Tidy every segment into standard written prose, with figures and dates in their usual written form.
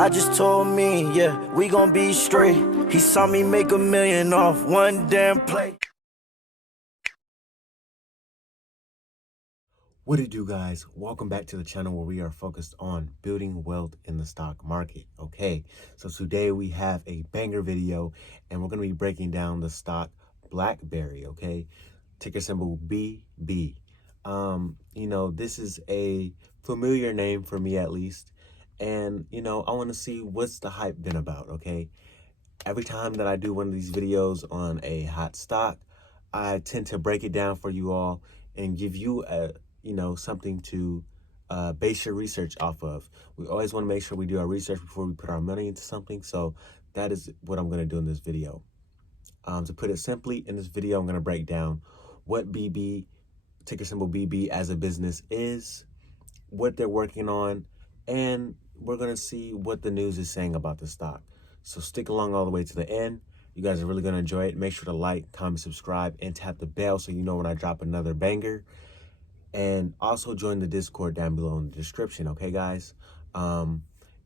I just told me, yeah, we gon' be straight. He saw me make $1 million off one damn play. What it do, guys? Welcome back to the channel where we are focused on building wealth in the stock market. Okay, so today we have a banger video and we're going to be breaking down the stock Blackberry. Okay, ticker symbol BB. This is a familiar name for me, at least, and I want to see what's the hype been about. Okay, every time that I do one of these videos on a hot stock, I tend to break it down for you all and give you something to base your research off of. We always want to make sure we do our research before we put our money into something. So that is what I'm going to do in this video. To put it simply, in this video, I'm going to break down what BB, ticker symbol BB as a business is, what they're working on, and we're going to see what the news is saying about the stock. So stick along all the way to the end. You guys are really going to enjoy it. Make sure to like, comment, subscribe, and tap the bell so you know when I drop another banger. And also join the Discord down below in the description, okay, guys?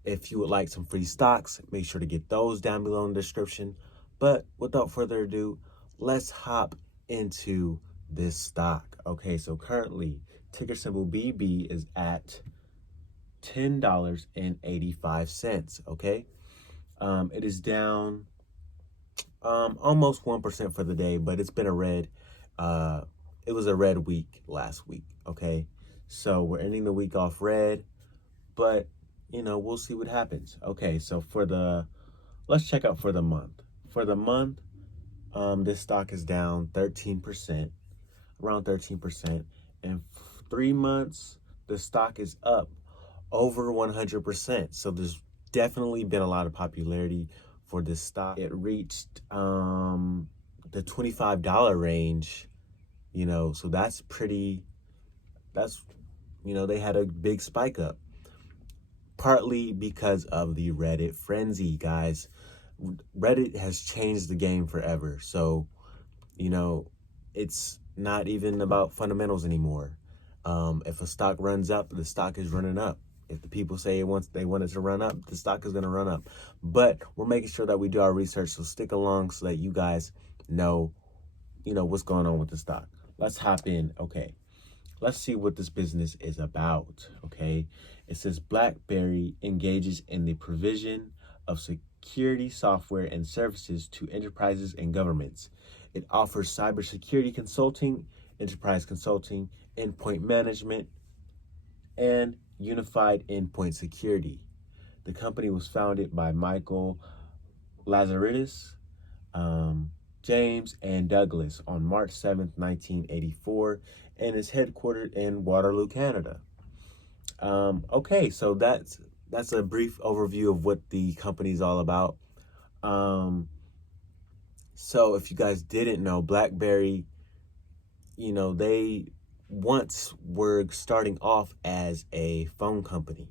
If you would like some free stocks, make sure to get those down below in the description. But without further ado, let's hop into this stock. Okay, so currently, ticker symbol BB is at $10.85, okay? It is down almost 1% for the day, but it's been a red, it was a red week last week, okay? So we're ending the week off red, but, we'll see what happens. Okay, so let's check out for the month. For the month, this stock is down 13%, around 13%. And 3 months, the stock is up over 100%. So there's definitely been a lot of popularity for this stock. It reached the $25 range, so that's they had a big spike up, partly because of the Reddit frenzy, guys. Reddit has changed the game forever. So, it's not even about fundamentals anymore. If a stock runs up, the stock is running up. If the people say they want it to run up, the stock is going to run up. But we're making sure that we do our research, so stick along so that you guys know, what's going on with the stock. Let's hop in. Okay, let's see what this business is about. Okay, it says Blackberry engages in the provision of security software and services to enterprises and governments. It offers cybersecurity consulting, enterprise consulting, endpoint management, and unified endpoint security. The company was founded by Michael Lazaridis, James, and Douglas on March 7th, 1984, and is headquartered in Waterloo, Canada. Okay, so that's a brief overview of what the company is all about. So if you guys didn't know, Blackberry, they once were starting off as a phone company.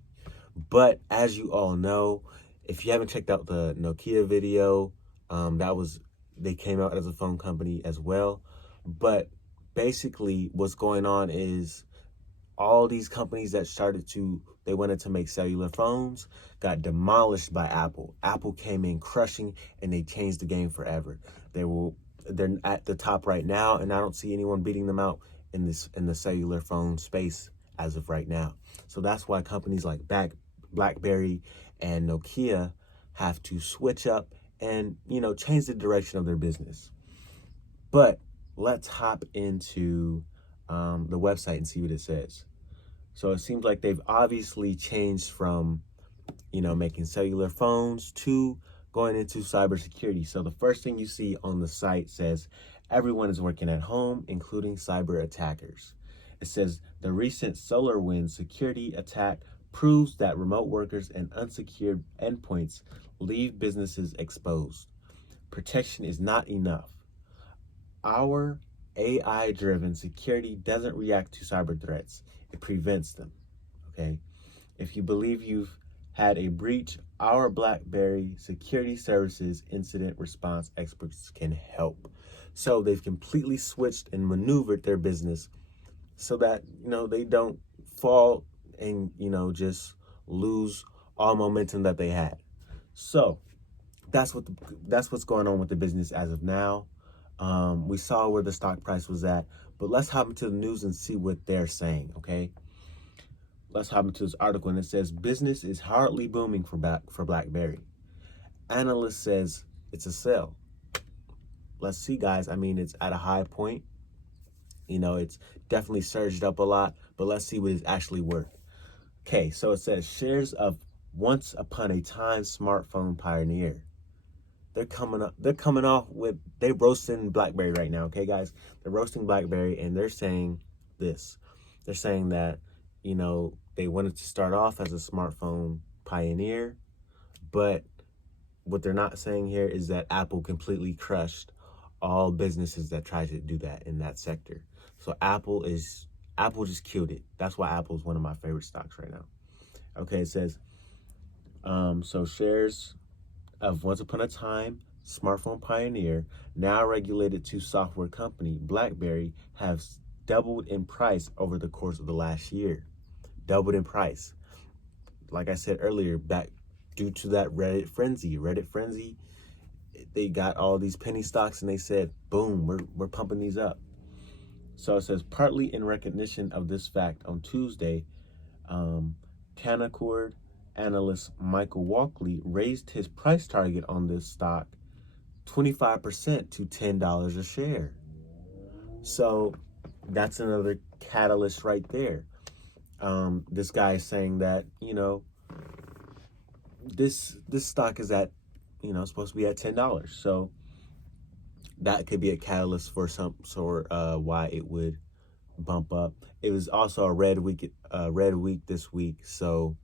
But as you all know, if you haven't checked out the Nokia video, they came out as a phone company as well. But basically what's going on is all these companies that they wanted to make cellular phones got demolished by Apple. Apple came in crushing and they changed the game forever. They're at the top right now, and I don't see anyone beating them out in the cellular phone space as of right now. So that's why companies like Blackberry and Nokia have to switch up and change the direction of their business. But let's hop into the website and see what it says. So it seems like they've obviously changed from making cellular phones to going into cybersecurity. So the first thing you see on the site says everyone is working at home, including cyber attackers. It says the recent SolarWinds security attack proves that remote workers and unsecured endpoints leave businesses exposed. Protection is not enough. Our AI-driven security doesn't react to cyber threats. It prevents them, okay? If you believe you've had a breach, our Blackberry security services incident response experts can help. So they've completely switched and maneuvered their business so that, they don't fall and, just lose all momentum that they had. So that's what's going on with the business as of now. We saw where the stock price was at, but let's hop into the news and see what they're saying, okay? Let's hop into this article, and it says, business is hardly booming for Blackberry. Analyst says it's a sell. Let's see, guys. I mean, it's at a high point. You know, it's definitely surged up a lot, but let's see what it's actually worth. Okay, so it says shares of once upon a time smartphone pioneer. They're coming off with, they're roasting Blackberry right now, okay, guys? They're roasting Blackberry, and they're saying this. They're saying that, you know, they wanted to start off as a smartphone pioneer, but what they're not saying here is that Apple completely crushed all businesses that tried to do that in that sector. So Apple just killed it. That's why Apple is one of my favorite stocks right now. Okay, it says, so shares of once upon a time smartphone pioneer, now regulated to software company, Blackberry, have doubled in price over the course of the last year. Doubled in price. Like I said earlier, back due to that Reddit frenzy, they got all these penny stocks and they said, boom, we're pumping these up. So it says, partly in recognition of this fact, on Tuesday, Canaccord analyst Michael Walkley raised his price target on this stock 25% to $10 a share. So that's another catalyst right there. This guy is saying that, you know, this stock is at, you know, supposed to be at $10. So that could be a catalyst for some sort why it would bump up. It was also a red week this week, so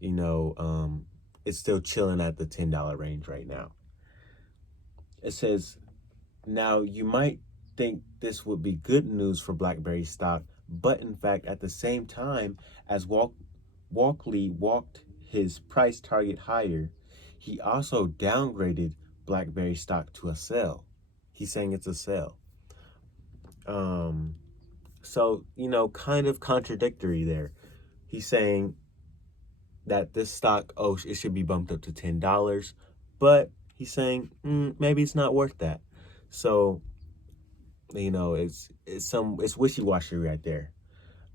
you know, it's still chilling at the $10 range right now. It says, now you might think this would be good news for Blackberry stock, but in fact, at the same time as Walkley walked his price target higher, he also downgraded Blackberry stock to a sell. He's saying it's a sell. So, you know, kind of contradictory there. He's saying that this stock, it should be bumped up to $10, but he's saying maybe it's not worth that. So, you know, it's wishy-washy right there.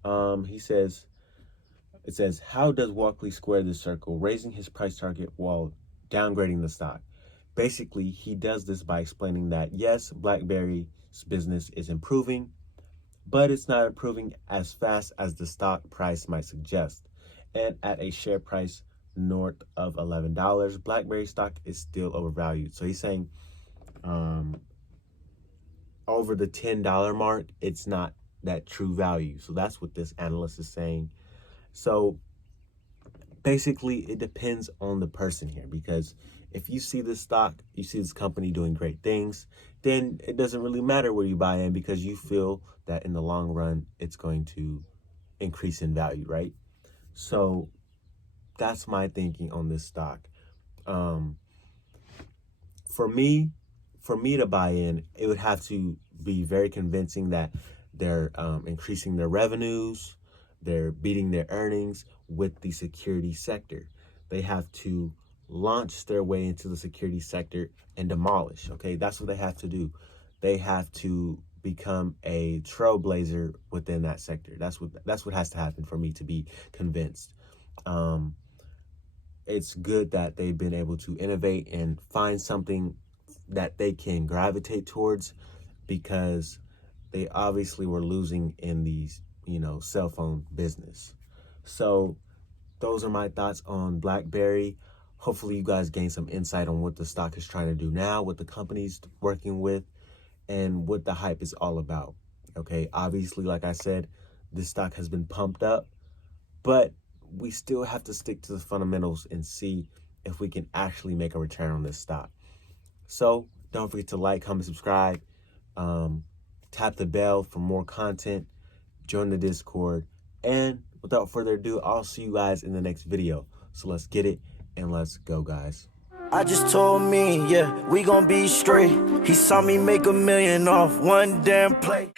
It says, how does Walkley square this circle, raising his price target while downgrading the stock? Basically, he does this by explaining that, yes, Blackberry's business is improving, but it's not improving as fast as the stock price might suggest. And at a share price north of $11, Blackberry stock is still overvalued. So he's saying over the $10 mark, it's not that true value. So that's what this analyst is saying. So basically, it depends on the person here, because if you see this stock, you see this company doing great things, then it doesn't really matter where you buy in, because you feel that in the long run, it's going to increase in value, right? So that's my thinking on this stock. For me to buy in, it would have to be very convincing that they're increasing their revenues, they're beating their earnings with the security sector. They have to launch their way into the security sector and demolish, okay? That's what they have to do. They have to become a trailblazer within that sector. That's what has to happen for me to be convinced. It's good that they've been able to innovate and find something that they can gravitate towards, because they obviously were losing in these, you know, cell phone business. So those are my thoughts on Blackberry. Hopefully you guys gain some insight on what the stock is trying to do now, what the company's working with, and what the hype is all about. Okay, obviously, like I said, this stock has been pumped up, but we still have to stick to the fundamentals and see if we can actually make a return on this stock. So don't forget to like, comment, subscribe, tap the bell for more content, join the Discord, and without further ado, I'll see you guys in the next video. So let's get it and let's go, guys. I just told me, yeah, we gon' be straight. He saw me make $1 million off one damn play.